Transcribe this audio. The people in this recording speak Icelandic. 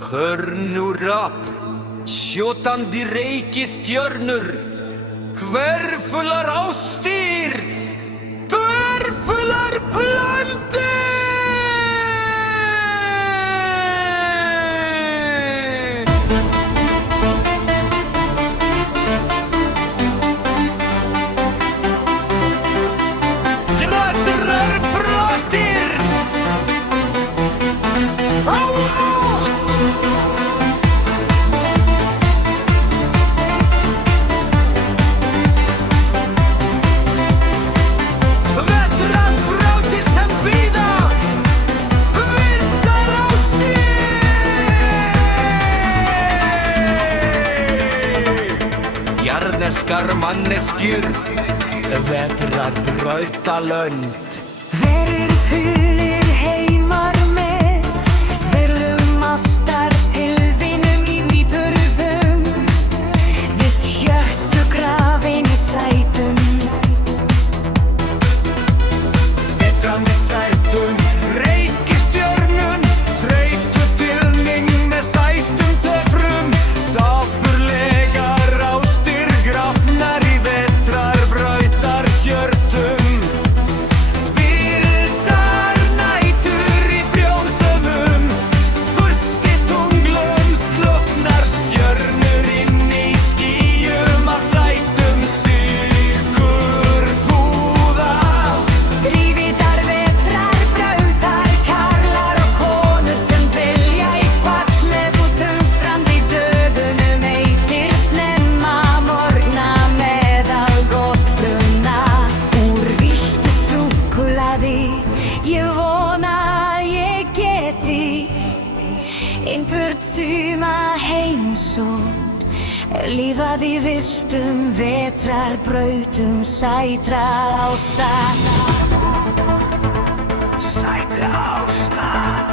Körnurap, sjotandi reikistjörnur, hverfular ástir, hverfular plöntur. Drattrar brotir á loft. Vettrar brotir sem bíða vildar ástir. Jarðneskar manneskjur, vettrar brautalönd. Verir fullir heimar með verðum ástar tilvinum í nýpurfum við hjörtu grafin í sætum. Vitrandi sætum, reikistjörnun, þreytutilning með sætum töfrum. Dapurlegar ástir grafnar í vetrarbrautar hjörtum. Vildar nætur í frjósömum, bursti tunglum, sloknar stjörnur inn í skýjum af sætum sykur búða. Þrívítar vetrar brautar, karlar og konur sem vilja í falleg og döfrandi dögunum eitir snemma morgna meðal gosbrunna. Úr villtu súkkulaði ég vona að ég geti einhvern tíma heimsótt, lífað í vistum vetrarbrautum sætra ásta. Sætra ásta.